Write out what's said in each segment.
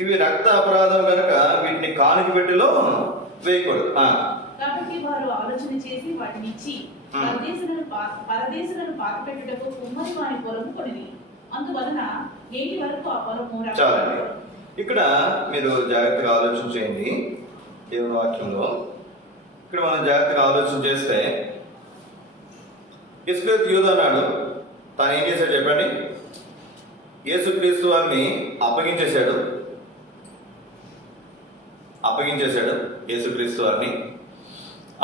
ఇవి రక్త అపరాధం కనుక వీటిని కానుక పెట్టెలో వేయకూడదు. కాబట్టి వారు ఆలోచన చేసి వాటిని ఇచ్చి పరదేశులను పాతిపెట్టుటకు కుమ్మరి వారి పొలము కొనిరి. అందువలన నేటి వరకు ఆ పొలము. చాలండి. ఇక్కడ మీరు జాగ్రత్తగా ఆలోచన చేయండి. దేవుని వాక్యంలో ఇక్కడ మనం జాగ్రత్తగా ఆలోచన చేస్తే ఇస్కరియోతు యూదా నాడు తాను ఏం చేశాడు చెప్పండి? యేసుక్రీస్తు వారిని అప్పగించేశాడు యేసుక్రీస్తు వారిని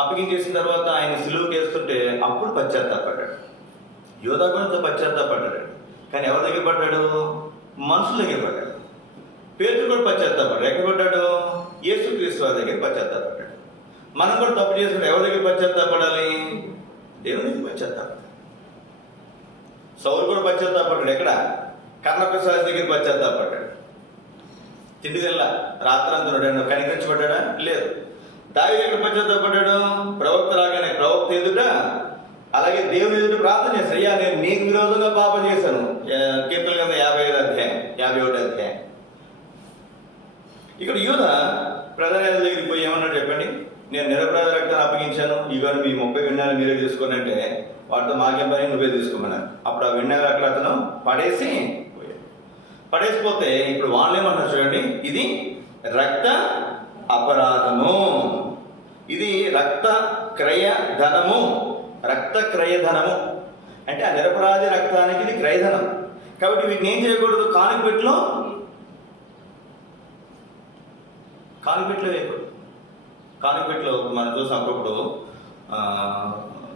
అప్పగించేసిన తర్వాత ఆయన సిలువకి వేస్తుంటే అప్పుడు పశ్చాత్తాపడ్డాడు. యూదా కూడా పశ్చాత్తాపడ్డాడు. కానీ ఎవరి దగ్గర పడ్డాడు? మనుషుల దగ్గర పడ్డాడు. పేతురు కూడా పశ్చాత్తాపడ్డాడు. ఎక్కడ పడ్డాడు? యేసుక్రీస్తు వారి దగ్గర పశ్చాత్తాపడ్డాడు. మనం కూడా తప్పు చేసుకుంటే ఎవరి దగ్గర పశ్చాత్తాపడాలి? దేవుని దగ్గర పశ్చాత్తాపడాలి. సౌలు కూడా పశ్చాత్తాపడ్డాడు. ఎక్కడ? కర్ణప్రసాద్ దగ్గర పశ్చాత్తాపడ్డాడు. తిండి తెల్ల రాత్రంతా కనికరించబడ్డా? లేదు. దావీదు ఎక్కడ పశ్చాత్తాపడ్డాడు? ప్రవక్త రాగానే ప్రవక్త ఎదుట అలాగే దేవుని ఎదుట ప్రార్థన చేశాడు. అయ్యా నేను నీకు విరోధంగా పాపం చేశాను. కీర్తన కింద 51 అధ్యాయం. ఇక్కడ యూదా ప్రధాన దగ్గరికి పోయి ఏమన్నాడు చెప్పండి? నేను నిరపరాధ రక్తాన్ని అప్పగించాను, ఇవన్నీ మీ 30 విన్నాలు మీరే తీసుకోండి అంటే వాటితో మాకేం పని, నువ్వే తీసుకోమన్నారు. అప్పుడు ఆ విన్నాలు అక్కడ అతను పడేసిపోతే ఇప్పుడు వాళ్ళేమన్నారు చూడండి, ఇది రక్త అపరాధము, ఇది రక్త క్రయధనము అంటే ఆ నిరపరాధి రక్తానికి ఇది క్రయధనం. కాబట్టి వీటిని ఏం చేయకూడదు? కానుకపెట్టెలో వేయకూడదు. కానుకపెట్టెలో మనం చూసాం అప్పుడు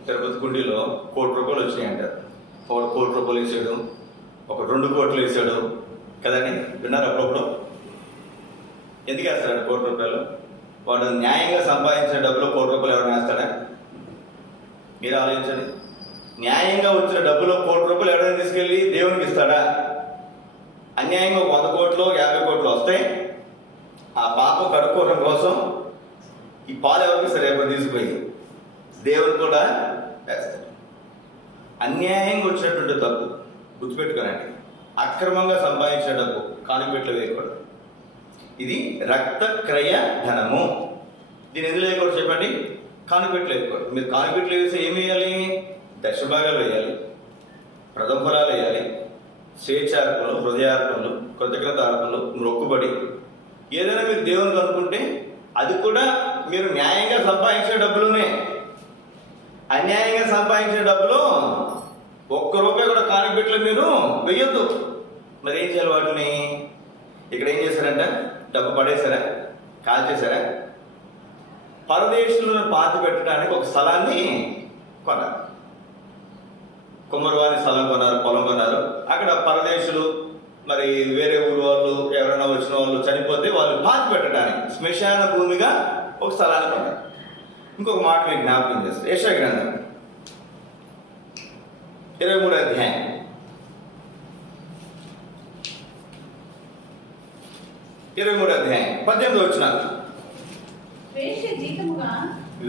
తిరుపతి కుండీలో 1 కోటి రూపాయలు వచ్చినాయి అంటారు. 1 కోటి రూపాయలు వేసాడు, ఒక 2 కోట్లు వేసాడు కదండి. విన్నారు? అప్పుడప్పుడు ఎందుకు వేస్తాడు 1 కోటి రూపాయలు? వాడు న్యాయంగా సంపాదించిన డబ్బులో 1 కోటి రూపాయలు ఎవరైనా వేస్తాడా? మీరు ఆలోచించండి. న్యాయంగా వచ్చిన డబ్బులో 1 కోటి రూపాయలు ఎవరైనా తీసుకెళ్ళి దేవునికి ఇస్తాడా? అన్యాయంగా 100 కోట్లు 50 కోట్లు వస్తాయి. ఆ పాపం కడుక్కోవడం కోసం ఈ పాలు ఎవరికి సరే ఎప్పుడు తీసుకుపోయి దేవుడు కూడా వేస్తాడు. అన్యాయంగా వచ్చినటువంటి తప్పు గుర్తుపెట్టుకోనండి. అక్రమంగా సంపాదించిన డబ్బు కానుకపెట్టెలో వేయకూడదు. ఇది రక్త క్రయ ధనము. దీని ఎందులో వేయకూడదు చెప్పండి? కానుకపెట్టెలో వేయకూడదు. మీరు కానుకపెట్టెలో వేస్తే ఏమి వేయాలి? దశభాగాలు వేయాలి, ప్రథమ ఫలాలు వేయాలి, స్వేచ్ఛార్పణలు, హృదయార్పణలు, కృతజ్ఞతార్పణలు, మొక్కుబడి. ఏదైనా మీరు దేవునికి అనుకుంటే అది కూడా మీరు న్యాయంగా సంపాదించిన డబ్బులోనే. అన్యాయంగా సంపాదించిన డబ్బులు 1 రూపాయి కూడా కానుకపెట్టెలో మీరు వెయ్యొద్దు. మరి ఏం చేయాలి? వాటిని ఇక్కడ ఏం చేశారంట? డబ్బు పడేశారా? కాల్చేశారా? పరదేశులను పాతి పెట్టడానికి ఒక స్థలాన్ని కొన్నారు. కుమ్మరివారి స్థలం కొన్నారు, పొలం కొన్నారు. అక్కడ పరదేశులు మరి వేరే ఊరు వాళ్ళు ఎవరైనా వచ్చిన వాళ్ళు చనిపోతే వాళ్ళు పాతి పెట్టడానికి శ్మశాన భూమిగా ఒక స్థలాన్ని కొన్నారు. ఇంకొక మాట మీకు జ్ఞాపకం చేస్తారు. యెషయా గ్రంథం 23 అధ్యాయం 18 వచనం.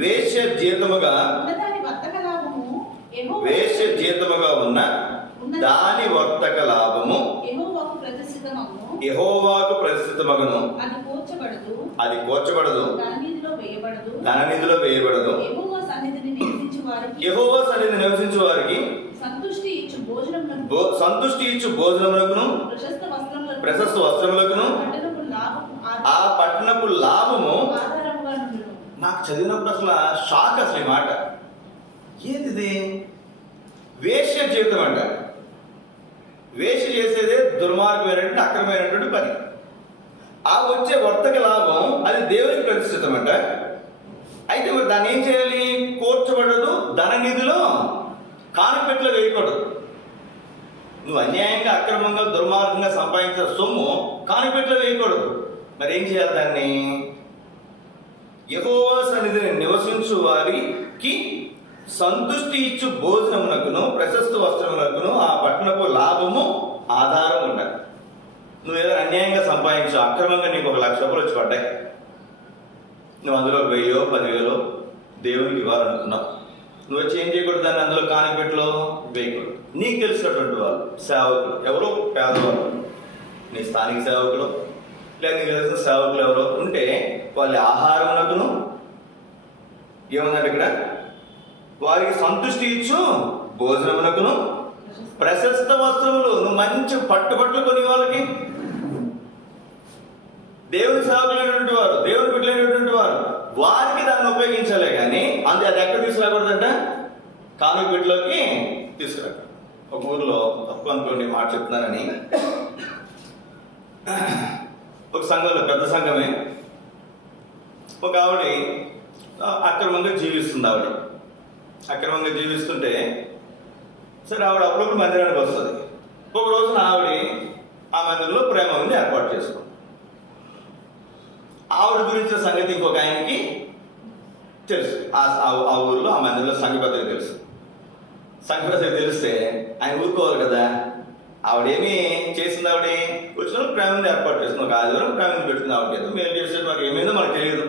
వేశ్య జీతముగా ఉన్న దాని వర్తక లాభము యెహోవాకు ప్రతిష్ఠితమగును. అది కూర్చబడదు, ధననిధిలో వేయబడదు. యెహోవా సన్నిధిని నివసించు వారికి సంతుష్టి ఇచ్చు భోజనములకును ప్రశస్త వస్త్రములకును ఆ పట్టణపు లాభము. నాకు చదివినప్పుడు అసలు షాక్. అసలు ఈ మాట ఏది? వేశ్య జీవితం అంట. వేశ్య చేసేదే దుర్మార్గమైనటువంటి అక్రమైనటువంటి పని. ఆ వచ్చే వర్తక లాభం అది దేవునికి ప్రతిష్ఠితం అంట. అయితే మరి దాన్ని ఏం చేయాలి? కూర్చబడదు, ధననిధిలో కానుకపెట్టెలో వేయకూడదు. నువ్వు అన్యాయంగా అక్రమంగా దుర్మార్గంగా సంపాదించిన సొమ్ము కానుకపెట్టెలో వేయకూడదు. మరి ఏం చేయాలి? దాన్ని యెహోవా సన్నిధిని నివసించు వారికి సంతుష్టి ఇచ్చు భోజనమునకును ప్రశస్త వస్త్రములకును ఆ పట్టణపు లాభము ఆధారం ఉండాలి. నువ్వు ఏదైనా అన్యాయంగా సంపాదించు, అక్రమంగా నీకు 1 లక్ష రూపాయలు వచ్చి పడ్డాయి. నువ్వు అందులో 1000 10,000 దేవునికి ఇవ్వాలనుకున్నావు. నువ్వు వచ్చి ఏం చేయకూడదు? దాన్ని అందులో కానుకపెట్టెలో వేయకూడదు. నీకు తెలిసినటువంటి వాళ్ళు సేవకులు ఎవరో పేదవాళ్ళు, నీ స్థానిక సేవకులు లేదా నీకు తెలిసిన సేవకులు ఎవరో ఉంటే వాళ్ళ ఆహారమునకును ఏముందంటే ఇక్కడ వారికి సంతృష్టి ఇచ్చు భోజనమునకును ప్రశస్త వస్తువులు, నువ్వు మంచి పట్టుబట్లు కొని వాళ్ళకి, దేవుని సేవకులైనటువంటి వారు, దేవుని బిడ్డలైనటువంటి వారు వారికి దాన్ని ఉపయోగించాలే కానీ అది ఎక్కడ తీసుకురాకూడదంట, కానుక బిడ్డలోకి తీసుకురాకూడదు. ఒక ఊరిలో తప్పు అనుకోండి మాట చెప్తున్నానని, ఒక సంఘంలో పెద్ద సంఘమే ఒక ఆవిడ అక్రమంగా జీవిస్తుంది. అక్రమంగా జీవిస్తుంటే సరే ఆవిడ అప్పుడప్పుడు మందిరానికి వస్తుంది. ఒక రోజున ఆవిడ ఆ మందిరంలో ప్రేమ ఉంది ఏర్పాటు చేసుకుంది. ఆవిడ గురించిన సంగతి ఇంకొక ఆయనకి తెలుసు. ఆ ఊరిలో ఆ మందిరంలో సంఘపతికి తెలుసు. సంఘపతికి తెలిస్తే ఆయన ఊరుకోవాలి కదా. ఆవిడేమి చేసింది, ఆవిడ వచ్చిన ప్రేమని ఏర్పాటు చేస్తుంది. ఒక ఆదివారం ప్రేమని పెట్టుకుంది. ఆవిడకి ఏదో మేము చేసేది మాకు ఏమైందో మనకు తెలియదు.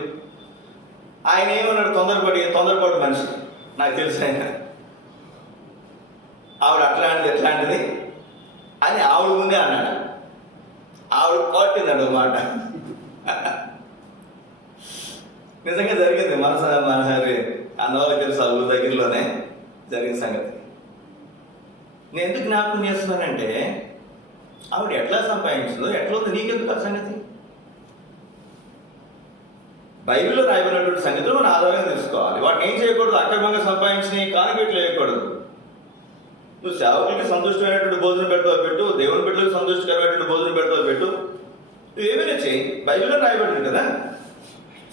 ఆయన ఏమన్నాడు, తొందరపాటు మనిషి నాకు తెలుసు ఆయన. ఆవిడ అట్లాంటిది ఎట్లాంటిది అని ఆవిడ ముందే అన్నాడు. ఆవిడ కొట్టిందండి ఒక మాట. నిజంగా జరిగింది. మన అన్నవాళ్ళకి తెలుసు, ఆ ఊరి దగ్గరలోనే జరిగిన సంగతి. నేను ఎందుకు జ్ఞాపకం చేస్తున్నానంటే ఆవిడ ఎట్లా సంపాదించిందో ఎట్లా ఉంది నీకెందుకు ఆ సంగతి? బైబిల్లో రాయబడినటువంటి సంగతులు మనం ఆధారంగా తెలుసుకోవాలి. వాటిని ఏం చేయకూడదు, అక్రమంగా సంపాదించినవి కానుకట్లు వేయకూడదు. నువ్వు సేవకులకి సంతృష్టమైనటువంటి భోజనం పెడతావు పెట్టు, దేవుని బిడ్డలకు సంతృష్టికరమైనటువంటి భోజనం పెడతావు పెట్టు, నువ్వు ఏమైనా చేయి. బైబిల్లో రాయబడింది కదా,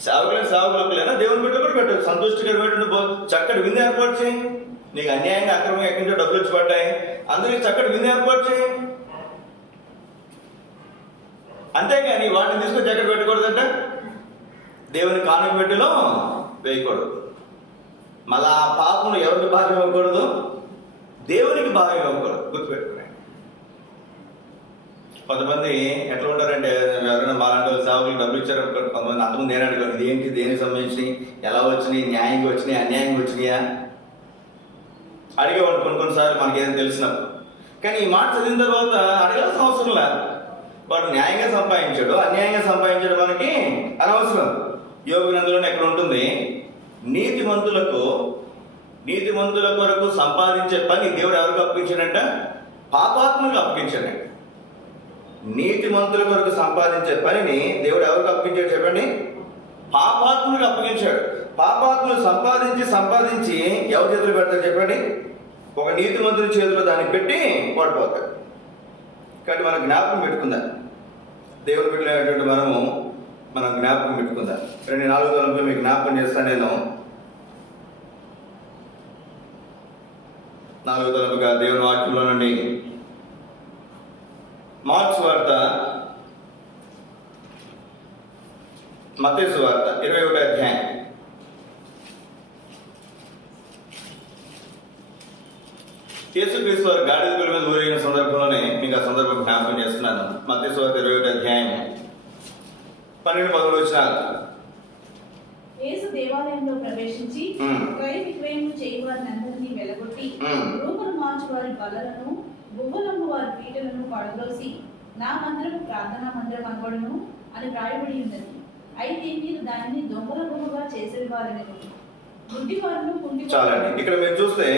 సేవకులైనా దేవుని బిడ్డలు కూడా పెట్టు. సంతృష్టికరమైనటువంటి చక్కటి విందు ఏర్పాటు చేయి. నీకు అన్యాయంగా అక్రమంగా ఎక్కడి నుంచో డబ్బులు వచ్చి పడ్డాయి, అందరికి చక్కటి విందు ఏర్పాటు చేయి. అంతేగాని వాటిని తీసుకొని చక్కటి పెట్టకూడదంట, దేవుని కానుక పెట్టెలో వేయకూడదు. మళ్ళా ఆ పాపంలో ఎవరికి భాగం ఇవ్వకూడదు, దేవునికి భాగం ఇవ్వకూడదు. గుర్తుపెట్టుకున్నాయి. కొంతమంది ఎట్లా ఉంటారంటే, ఎవరైనా మాలాంటి వాళ్ళు సేవకులు డబ్బులు ఇచ్చారు. కొంతమంది అంతకుముందు నేను అడిగాను, ఇదేంటి, దేనికి సంబంధించి, ఎలా వచ్చినాయి, న్యాయంగా వచ్చినాయి, అన్యాయంగా వచ్చినాయా అడిగేవాడు కొన్నిసార్లు మనకి ఏదైనా తెలిసినప్పుడు. కానీ ఈ మాట చదివిన తర్వాత అడగాల్సిన అవసరం లేదు. వాడు న్యాయంగా సంపాదించాడు, అన్యాయంగా సంపాదించాడు మనకి అనవసరం. యోగ గ్రంథంలోనే ఎక్కడ ఉంటుంది, నీతిమంతుల కొరకు సంపాదించే పని దేవుడు ఎవరికి అప్పగించాడంట? పాపాత్ములకు అప్పగించాడంట. నీతిమంతుల కొరకు సంపాదించే పనిని దేవుడు ఎవరికి అప్పగించాడు చెప్పండి? పాపాత్ములకు అప్పగించాడు. పాపాత్ములు సంపాదించి ఎవరి చేతులు పెడతారు చెప్పండి? ఒక నీతిమంతుని చేతిలో దాన్ని పెట్టి పడిపోతాడు. కాబట్టి మనం జ్ఞాపకం పెట్టుకుందాం, దేవుని బిడ్డలైనటువంటి మనం జ్ఞాపకం పెట్టుకుందాం. 4వ తలంపులో మీకు జ్ఞాపకం చేస్తాను నేను. 4వ తలంపుగా దేవుని వాక్యంలో నుండి మార్క్స్ వార్త, మత్తయి సువార్త 21వ అధ్యాయం. యేసుక్రీస్తు వారు గాడిద గుర్రం మీద ఊరేగిన సందర్భంలోనే మీకు ఆ సందర్భం జ్ఞాపకం చేస్తున్నాను. మత్తయి సువార్త 21వ అధ్యాయం 12-13 వచనాలు. యేసు దేవాలయంలో ప్రవేశించి క్రయ విక్రయము చేయవారినందరినీ వెలగొట్టి రూపను మార్చు వారి బలలను, గువ్వలమ్ము వారి పీటలను పడద్రోసి, నా మందిరము ప్రార్థనా మందిరం అనబడును అని వ్రాయబడి ఉన్నది. అయితే మీరు దానిని దొంగల గుహగా చేసేవారని. గుడ్డివారును కుంటి. చాలండి. ఇక్కడ మీరు చూస్తే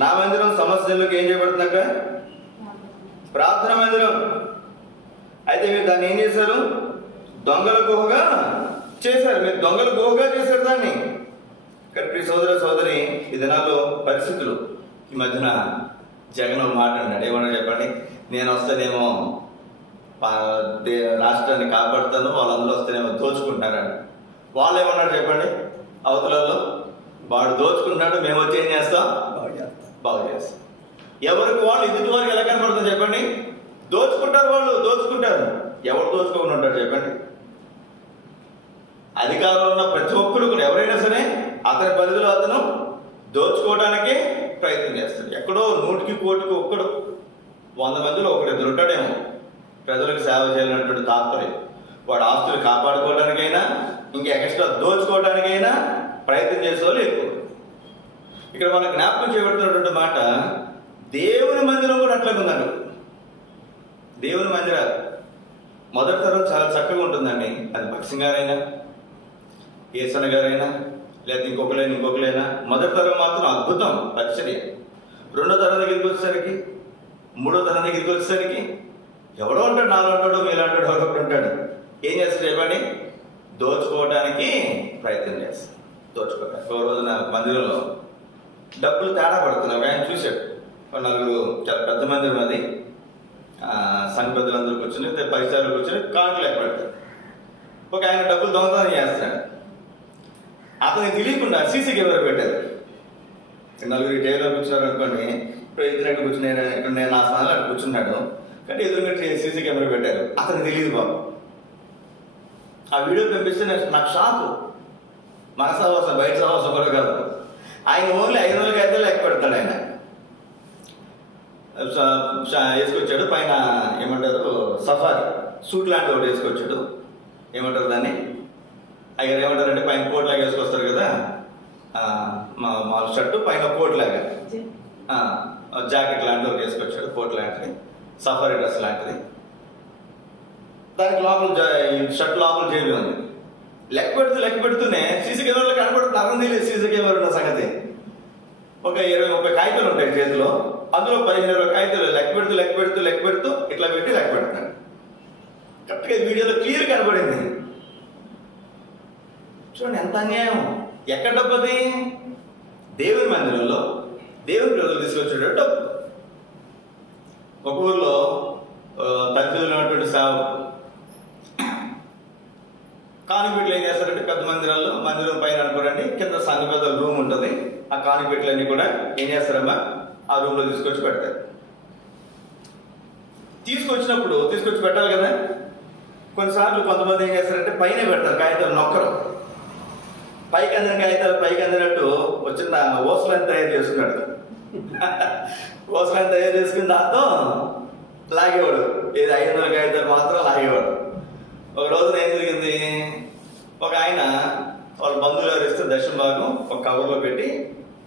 నా మందిరం సమస్యలకు ఏం చేయబడుతుందట? ప్రార్థన మందిరం. అయితే మీరు దాన్ని ఏం చేశారు? దొంగల గుహగా చేశారు. మీరు దొంగల గుహగా చేశారు దాన్ని. ఇక్కడ సోదరి ఈ దినాల్లో పరిస్థితులు, ఈ మధ్యన జగన్ మాట్లాడినాడు. ఏమన్నా చెప్పండి? నేను వస్తేనేమో రాష్ట్రాన్ని కాపాడుతాను, వాళ్ళందరూ వస్తేనేమో దోచుకుంటారని. వాళ్ళు ఏమన్నారు చెప్పండి? అవతలలో వాడు దోచుకుంటాడు, మేము వచ్చి ఏం చేస్తాం? బాగు చేస్తాం. ఎవరికి వాళ్ళు ఎదుటి వారికి ఎలా కనపడుతుంది చెప్పండి? దోచుకుంటారు. వాళ్ళు దోచుకుంటారు. ఎవరు దోచుకోకుండా ఉంటారు చెప్పండి? అధికారంలో ఉన్న ప్రతి ఒక్కరు కూడా ఎవరైనా సరే అతని పరిధిలో అతను దోచుకోవడానికే ప్రయత్నం చేస్తాడు. ఎక్కడో 100కి 1,00,000కి ఒక్కడు, 100 మందిలో ఒకడు ఇద్దరు ఉంటాడేమో ప్రజలకు సేవ చేయాలన్నటువంటి తాత్పర్యం. వాడు ఆస్తులు కాపాడుకోవడానికైనా ఇంకా ఎక్స్ట్రా దోచుకోవడానికైనా ప్రయత్నం చేసేవాళ్ళు ఎక్కువ. ఇక్కడ మన జ్ఞాపకం చేయబడుతున్నటువంటి మాట, దేవుని మందిరం కూడా అట్లాగే ఉందండి. దేవుని మందిరాలు మొదటి తరం చాలా చక్కగా ఉంటుందండి. అది భక్సింగ్ గారైనా, ఏసన్న గారైనా, లేదా ఇంకొకరైనా మొదటి తరం మాత్రం అద్భుతం, ఆశ్చర్య. రెండో తరం దగ్గరికి వచ్చేసరికి, మూడో తరం దగ్గరికి వచ్చేసరికి ఎవడో ఉంటాడు, నాలుగు మీలాంటాడు, ఎవడో ఉంటాడు. ఏం చేస్తాడు చెప్పండి? దోచుకోవడానికి ప్రయత్నం చేస్తాడు. దోచుకోవడానికి. ఒక రోజు నా మందిరంలో డబ్బులు తేడా పడుతున్నాయి. ఒక ఆయన చూశాడు. నలుగురు, చాలా పెద్ద మందిరం అది, సంఘ పెద్దలందరూ కూర్చొని, 10 సార్లు కూర్చొని కానుకలు లెక్క పెడతారు. ఒక ఆయన డబ్బులు దొంగతనం చేస్తాడు. అతనికి తెలియకుండా సీసీ కెమెరా పెట్టారు. నలుగురు టేబుల్లో కూర్చున్నారు అనుకోండి, ఇప్పుడు ఎదురు కూర్చున్నాడు, ఇక్కడ నేను నా స్థానంలో అక్కడ కూర్చున్నాడు, కానీ ఎదురుగా సీసీ కెమెరా పెట్టారు. అతనికి తెలియదు బాబు. ఆ వీడియో పంపిస్తే నాకు షాకు. మన సహవాసం, బయట సహవాసం కూడా కాదు. ఆయన ఓన్లీ 500 అయితే లెక్క పెడతాడు. ఆయన వేసుకొచ్చాడు, పైన ఏమంటారు సఫారీ సూట్ లాంటి ఒకటి వేసుకొచ్చాడు. ఏమంటారు దాన్ని, అయ్యారు ఏమంటారంటే పైన కోట్ లాగా వేసుకొస్తారు కదా, మా షర్టు పైన కోట్ లాగా జాకెట్ లాంటిది ఒకటి వేసుకొచ్చాడు, కోట్ లాంటిది, సఫారీ డ్రెస్ లాంటిది. దానికి లోపల షర్ట్ లోపల జైలు ఉంది. లెక్క పెడుతూనే సీసీ కెమెరాలో కనపడుతుంది. అర్థం తెలియదు సీసీ కెమెరా ఉన్న సంగతి. ఒక 20-30 కాగితాలు ఉంటాయి చేతిలో, అందులో 15-20 కాగితాలు లెక్క పెడుతూ ఇట్లా పెట్టి లెక్క పెడతాడు. కరెక్ట్గా వీడియోలో క్లియర్ కనపడింది. చూడండి ఎంత అన్యాయం. ఎక్కడ డబ్బు అది? దేవుని మందిరంలో దేవుని ప్రజలు తీసుకొచ్చేటట్టు డబ్బు. ఒక ఊర్లో తల్లిదండ్రులు ఉన్నటువంటి కానుకపెట్లు ఏం చేస్తారంటే, పెద్ద మందిరం పైన అనుకోండి, కింద సంఘ పెద్దల రూమ్ ఉంటుంది. ఆ కానుకపెట్లన్నీ కూడా ఏం చేస్తారమ్మా, ఆ రూమ్లో తీసుకొచ్చి పెడతారు. తీసుకొచ్చి పెట్టాలి కదా. కొన్నిసార్లు కొంతమంది ఏం చేస్తారంటే పైన పెడతారు కాగితాలు, నొక్కరు. పైకి అందిన కాగితాలు పైకి అందినట్టు వచ్చిన ఓసలను తయారు చేసుకున్నాడు. ఓసలను తయారు చేసుకుని దాంతో లాగేవాడు. ఏది 500 కాగితాలు మాత్రం లాగేవాడు. ఒక రోజున ఏం జరిగింది, ఒక ఆయన వాళ్ళ బంధువులు ఎవరు ఇస్తే దర్శన భాగం ఒక కవర్లో పెట్టి,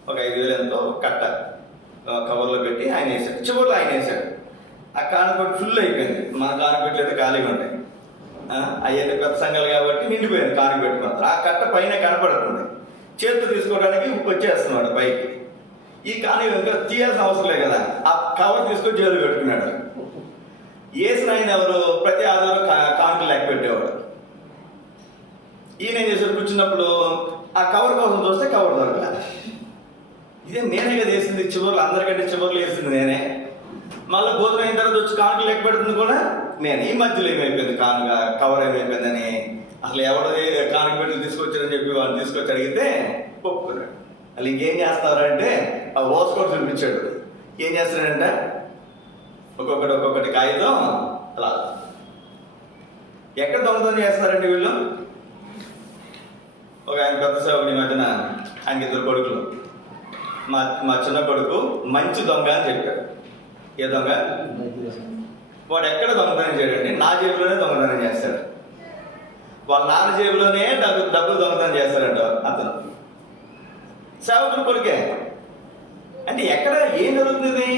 ఒక 5,000 ఎంతో కట్ట కవర్లో పెట్టి ఆయన వేసాడు. చివరిలో ఆయన వేసాడు. ఆ కానుకపెట్టు ఫుల్ అయిపోయింది. మన కానుకపెట్లు అయితే ఖాళీగా ఉంటాయి. అవన్నీ పెద్ద సంఘాలు కాబట్టి నిండిపోయింది కానుకపెట్టు మాత్రం. ఆ కట్ట పైన కనపడుతుంది. చేతులు తీసుకోవడానికి వచ్చేస్తున్నాడు పైకి. ఈ కానుక ఇంకా తీయాల్సిన అవసరం లేదు కదా, ఆ కవర్ తీసుకొని జైలు పెట్టుకున్నాడు. వేసిన ఆయన ఎవరు? ప్రతి ఆధారం కానుకలు లెక్క పెట్టేవాడు. ఈయన ఏం చేశాడు? కూర్చున్నప్పుడు ఆ కవర్ కోసం చూస్తే కవర్ దొరకలేదు. ఇదే నేనే కదా వేసింది, చివరిలో అందరికంటే చివరిలో వేసింది నేనే. మళ్ళీ భోజనం అయిన తర్వాత వచ్చి కానుకలు లెక్క పెడుతుంది కూడా నేను. ఈ మధ్యలో ఏమైపోయింది, కవర్ ఏమైపోయిందని అసలు ఎవరిది కానుక పెట్టి తీసుకొచ్చారని చెప్పి వాళ్ళు తీసుకొచ్చి అడిగితే ఒప్పుకున్నాడు. వాళ్ళు ఇంకేం చేస్తారంటే ఆ ఓసుకోట్ చూపించాడు. ఏం చేస్తాడంటే ఒక్కొక్కటి కాగితం అలా. ఎక్కడ దొంగతనం చేస్తారండి వీళ్ళు? ఒక ఆయన పెద్ద సేవకుడి మధ్యన ఆయనకి 2 కొడుకులు. మా చిన్న కొడుకు మంచి దొంగ అని చెప్పాడు. ఏ దొంగ? వాడు ఎక్కడ దొంగతనం చేయడండి, నా జేబులోనే దొంగతనం చేస్తాడు. వాళ్ళ నాన్న జేబులోనే డబ్బులు దొంగతనం చేస్తాడంట అతను. సేవకుడు కొడుకే. అంటే ఎక్కడ ఏం జరుగుతుంది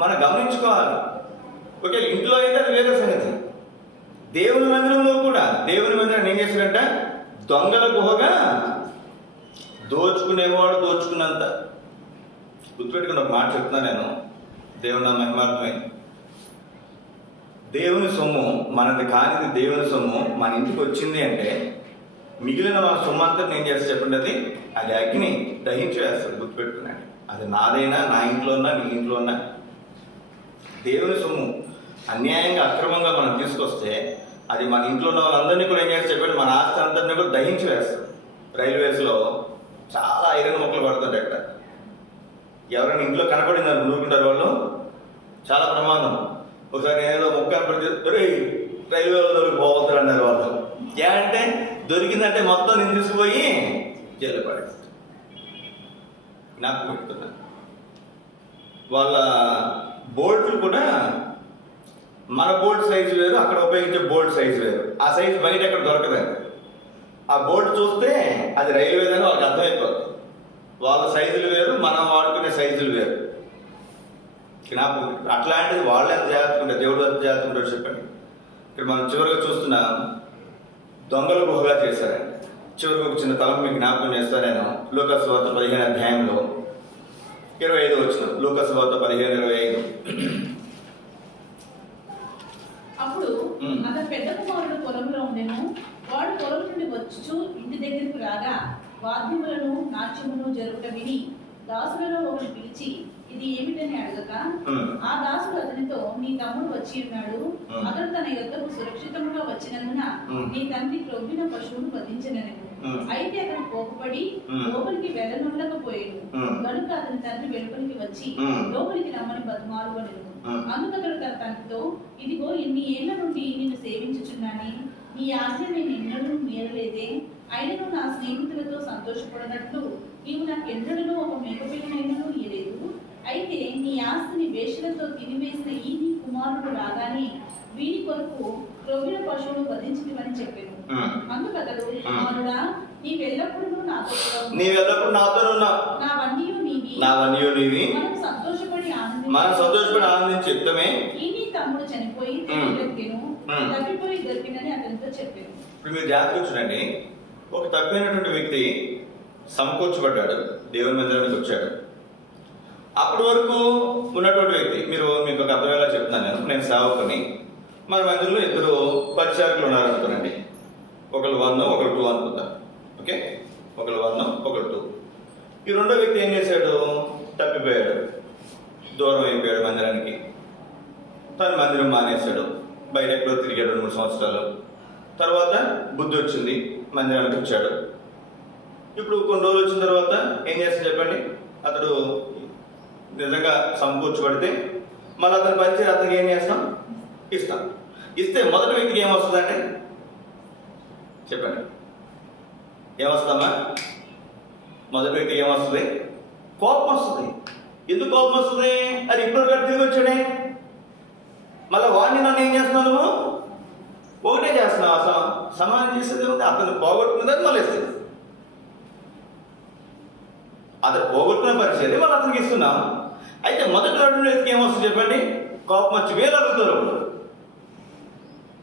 మనం గమనించుకోవాలి. ఓకే, ఇంట్లో అయితే అది వేరే సంగతి. దేవుని మందిరంలో కూడా, దేవుని మందిరం ఏం చేస్తాడంట, దొంగల గుహగా దోచుకునేవాడు దోచుకున్నంత. గుర్తుపెట్టుకుని ఒక మాట చెప్తున్నా నేను, దేవుని నా మహిమార్థమే. దేవుని సొమ్ము మనది కానిది, దేవుని సొమ్ము మన ఇంటికి వచ్చింది అంటే మిగిలిన మన సొమ్ము అంతా నేను చేస్తే చెప్పండి, అది అగ్ని దహించి వేస్తాడు. గుర్తుపెట్టుకున్నాను. అది నాదైనా, నా ఇంట్లో ఉన్నా, నీ ఇంట్లో ఉన్నా, దేవుని సొమ్ము అన్యాయంగా అక్రమంగా మనం తీసుకొస్తే అది మన ఇంట్లో ఉన్న వాళ్ళందరినీ కూడా ఏం చేస్తే చెప్పండి, మన ఆస్తి అందరినీ కూడా దహించి వేస్తాడు. రైల్వేస్లో చాలా ఐరన్ ముక్కలు పడుతుంటాయి. అక్కడ ఎవరైనా ఇంట్లో కనపడిందని నూరుకుంటారు వాళ్ళు, చాలా ప్రమాదం. ఒకసారి ఏదో ముక్క కనపడితే రైల్వేలో దొరికిపోతారు అన్నారు వాళ్ళు. అంటే దొరికిందంటే మొత్తం నేను తీసుకుపోయి జైలు పడేస్తారు. నాకు పెడుతున్నా వాళ్ళ బోల్ట్లు కూడా మన బోల్ట్ సైజు వేరు, అక్కడ ఉపయోగించే బోల్ట్ సైజు వేరు. ఆ సైజు బయట ఎక్కడ దొరకదండి. ఆ బోల్ట్ చూస్తే అది రైల్వేదని వాళ్ళకి అర్థమైపోతుంది. వాళ్ళ సైజులు వేరు, మనం వాడుకునే సైజులు వేరు. నాకు అట్లాంటిది వాళ్ళు ఎంత జాగ్రత్తగా ఉంటారు, దేవుడు ఎంత జాగ్రత్త ఉంటాడు చెప్పండి. ఇక్కడ మనం చివరిగా చూస్తున్న దొంగల గుహగా చేశారండి. చివరికి ఒక చిన్న తలం మీకు జ్ఞాపకం చేస్తాను నేను. లూకాసు వార్త 15 అధ్యాయంలో 25 వచనం. లూకాసు వార్త 15:25. అప్పుడు అతని పెద్ద కుమారుడు పొలంలో ఉండెను. వాడు పొలం నుండి వచ్చుచు ఇంటి దగ్గరికి రాగా వాద్యములను నాట్యమును జరుగుట విని దాసులలో ఒకటి పిలిచి ఇది ఏమిటని అడగక, ఆ దాసుడు అతనితో నీ తమ్ముడు వచ్చి ఉన్నాడు, అతడు తన యొద్దకు సురక్షితముగా వచ్చినందున నీ తండ్రి క్రొవ్విన పశువును వధించనెను. అయితే అతను కోపపడి లోపలికి వెళ్ళనుండకపోయాడు. కనుక అతని తండ్రి వెలుపలికి వచ్చి లోపలికి రమ్మని బతిమాలుకొనెను. అందుకు అతడు తన తండ్రితో, ఇదిగో ఇన్ని ఏళ్ల నుండి నిన్ను సేవించుచున్నాని నీ ఆజ్ఞ నేను ఎన్నడూ మీరలేదే. అయినను నా స్నేహితులతో సంతోషపడినట్లు నీవు నాకు ఎన్నడూ ఒక మేకపిల్లనైనను ఇయ్యలేదు. అయితే నీ ఆస్తిని వేశ్యలతో తినివేసిన ఈ నీ కుమారుడు రాగానే వీని కొరకు క్రొవ్విన పశువును వధించితివని చెప్పాను. అందుకు అతడు, కుమారుడా నీవెల్లప్పుడూ నాతో ఉన్నావు, నావన్నీయు నీవి, మనం సంతోషపడి ఆనందించి చెప్తామే. ఈ నీ తమ్ముడు చనిపోయి తప్పిపోయి దొరికినని అతనితో చెప్పాను. ఇప్పుడు మీరు జాగ్రత్తగా చూడండి. ఒక తప్పినటువంటి వ్యక్తి సమకూర్చబడ్డాడు, దేవుని మందిరానికి వచ్చాడు. అప్పటి వరకు ఉన్నటువంటి వ్యక్తి, మీకు ఒక అర్థమయ్యేలా చెప్తున్నాను. నేను సేవకుని, మన మందిరంలో 2 పరిచారకులు ఉన్నారనుకోనండి. ఒకళ్ళు 1, ఒకళ్ళు 2 అనుకుందాం. ఓకే, ఒకళ్ళు 1, ఒకళ్ళు 2. ఈ రెండో వ్యక్తి ఏం చేశాడు? తప్పిపోయాడు, దూరం అయిపోయాడు మందిరానికి. తను మందిరం మానేశాడు, బయట ఎక్కడో తిరిగాడు 2-3 సంవత్సరాలు. తర్వాత బుద్ధి వచ్చింది, మందిరానికి వచ్చాడు. ఇప్పుడు కొన్ని రోజులు వచ్చిన తర్వాత ఏం చేస్తాడు చెప్పండి? అతడు నిజంగా సమకూర్చబడితే మళ్ళీ అతని పరిచయం అతనికి ఏం చేస్తాం? ఇస్తాం. ఇస్తే మొదటి వ్యక్తికి ఏమొస్తుందండి చెప్పండి? ఏమొస్తామా? మొదటి వ్యక్తికి ఏమొస్తుంది? కోపం వస్తుంది. ఎందుకు కోపం వస్తుంది? అది ఇప్పుడు తిరిగి వచ్చాడే, మళ్ళీ వాడిని నన్ను ఏం చేస్తున్నావు? నువ్వు ఒకటే చేస్తున్నావు. అసలు సమానం చేసేది ఉంది. అతను పోగొట్టుకున్నది మళ్ళీ ఇస్తుంది. అతను పోగొట్టుకున్న పరిచయం మళ్ళీ అతనికి ఇస్తున్నాం. అయితే మొదటి రెండు వ్యక్తికి ఏమొస్తుంది చెప్పండి? కోపం వచ్చి వేలు అడుగుతారు.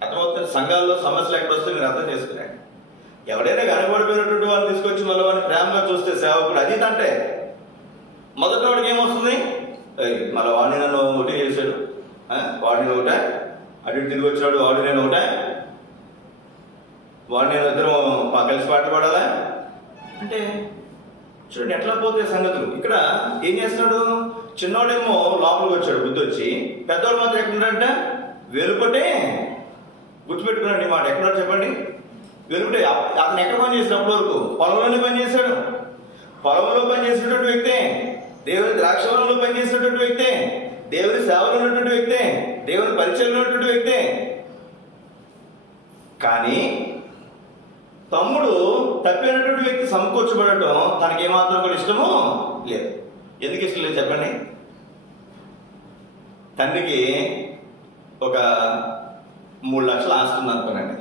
అర్థమవుతుంది? సంఘాల్లో సమస్యలు ఎక్కడ వస్తే మీరు అర్థం చేసుకున్నాడు. ఎవడైనా కనబడిపోయినటువంటి వాళ్ళు తీసుకొచ్చి మళ్ళీ వాడిని ప్రేమగా చూస్తే సేవకుడు అది అంటే మొదటి వాడికి ఏమొస్తుంది? మళ్ళీ వాడిని నన్ను ఒకటి చేశాడు, వాడిని ఒకట, అటు తిరిగి వచ్చినాడు, వాడు నేను ఒకట, వాడిని నేను ఇద్దరం కలిసి పాటలు పాడాలా అంటే చూడండి ఎట్లా పోతే సంగతులు. ఇక్కడ ఏం చేస్తున్నాడు? చిన్నోడేమో లోపలికి వచ్చాడు, బుద్ధి వచ్చి. పెద్దవాడు మాత్రం ఎక్కడున్నాడంట? వెలుపటే. గుర్తుపెట్టుకున్నాడు ఈ మాట. ఎక్కడున్నాడు చెప్పండి? వెలుపటే. అతను ఎక్కడ పని చేసినప్పటి వరకు? పొలంలోనే పనిచేశాడు. పొలంలో పనిచేసినటువంటి వ్యక్తే, దేవుని ద్రాక్షవనంలో పనిచేసినటువంటి వ్యక్తే, దేవుని సేవలో ఉన్నటువంటి వ్యక్తే, దేవుని పరిచయంలో ఉన్నటువంటి వ్యక్తే. కానీ తమ్ముడు తప్పినటువంటి వ్యక్తి సమకూర్చబడటం తనకి ఏమాత్రం కూడా ఇష్టము లేదు. ఎందుకు ఇష్టం లేదు చెప్పండి? తండ్రికి ఒక 3 లక్షలు ఆస్తుంది అనుకోనండి.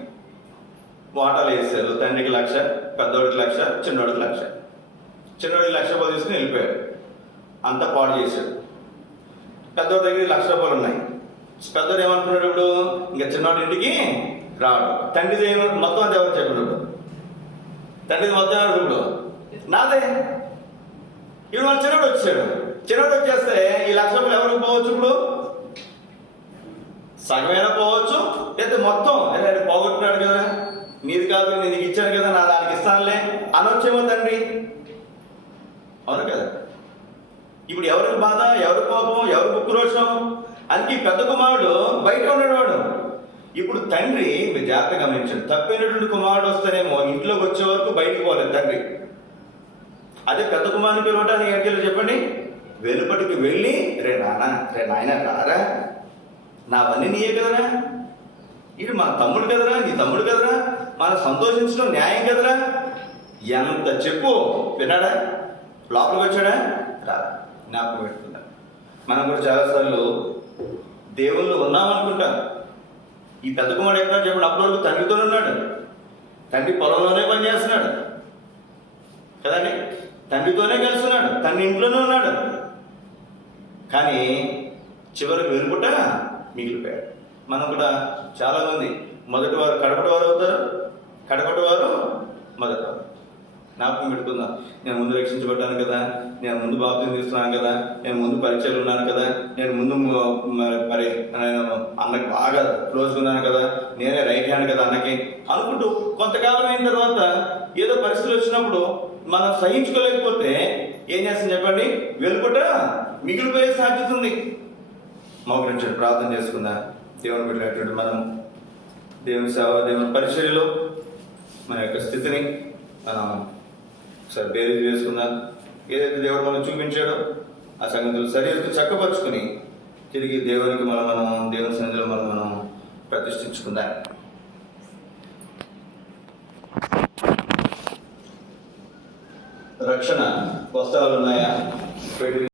వాటాలు వేసారు. తండ్రికి 1,00,000, పెద్దోడికి 1,00,000, చిన్నోడికి 1,00,000. చిన్నోడికి 1,00,000 తీసుకుని వెళ్ళిపోయాడు. అంతా పాడు చేశాడు. పెద్దోడి దగ్గర 1,00,000 రూపాయలు ఉన్నాయి. పెద్దోడు ఏమనుకున్నాడు? ఇప్పుడు ఇంకా చిన్నోడి ఇంటికి రాడు. తండ్రిది మొత్తం అంతా ఎవరు చెప్పాడు? తండ్రిది మొత్తం ఎవరు? ఇప్పుడు నాదే. ఇప్పుడు మన చిన్నోడు వచ్చాడు. చిన్నోడు వచ్చేస్తే ఈ 1,00,000 రూపాయలు ఎవరికి పోవచ్చు? ఇప్పుడు సగమైనా పోవచ్చు, లేదా మొత్తం పోగొట్టున్నాడు కదా, నీది కాదు నేను నీకు ఇచ్చాను కదా, నా దానికి ఇస్తానులే అనొచ్చేమో తండ్రి. అవును కదా? ఇప్పుడు ఎవరికి బాధ, ఎవరి కోపం, ఎవరికి ఉక్రోషం? అందుకే పెద్ద కుమారుడు బయట ఉండేవాడు. ఇప్పుడు తండ్రి మీరు జాగ్రత్తగా గమనించండి. తప్పినటువంటి కుమారుడు వస్తేనేమో ఇంట్లోకి వచ్చే వరకు బయటికి పోలేదు తండ్రి. అదే పెద్ద కుమారుని పిలవటానికి ఎక్కడికి చెప్పండి? వెలుపటికి వెళ్ళి రే నాయన రారా, నావన్నీ నీయే కదరా, ఇది మన తమ్ముడు కదరా, నీ తమ్ముడు కదరా, మనం సంతోషించడం న్యాయం కదరా, ఎంత చెప్పు విన్నాడా? లోపలికి వచ్చాడా? రారా. జ్ఞాపకం పెట్టుకుంటా. మనం కూడా చాలాసార్లు దేవుళ్ళు ఉన్నామనుకుంటాం. ఈ పెద్ద కుమారుడు ఎక్కడ చెప్పండి? అప్పటి వరకు తండ్రితోనే ఉన్నాడు. తండ్రి పొలంలోనే పనిచేస్తున్నాడు కదండి, తండ్రితోనే కలిసి ఉన్నాడు, తండ్రి ఇంట్లోనే ఉన్నాడు. కానీ చివరికి వెలుపుట మిగిలిపోయాడు. మనం కూడా చాలామంది మొదటి వారు కడపటి వారు అవుతారు, కడపటి వారు మొదటి వారు. జ్ఞాపకం పెట్టుకుందాం. నేను ముందు రక్షించబడ్డాను కదా, నేను ముందు బాప్తిజం తీసుకున్నాను కదా, నేను ముందు పరిచయాలు ఉన్నాను కదా, నేను ముందు మరి నేను అన్నకి బాగా క్లోజ్గా ఉన్నాను కదా, నేనే రైట్ హ్యాండ్ కదా అన్నకి అనుకుంటూ కొంతకాలం అయిన తర్వాత ఏదో పరిస్థితులు వచ్చినప్పుడు మనం సహించుకోలేకపోతే ఏం చేస్తాం చెప్పండి, వెలుపట మిగిలిపోయే సాధ్యత ఉంది. మోకరించి ప్రార్థన చేసుకుందా. దేవుని పెట్టినటువంటి మనం దేవుని సేవ, దేవుని పరిచర్యలో మన యొక్క స్థితిని మనం ఒకసారి బేరీజ్ వేసుకుందాం. ఏదైతే దేవుడు మనం చూపించాడో ఆ సంగతులు శరీరத்தை చక్కపరుచుకుని తిరిగి దేవునికి మనం దేవుని సన్నిధిలో మనం ప్రతిష్ఠించుకుందాం. రక్షణ వస్త్రాలు ఉన్నాయా?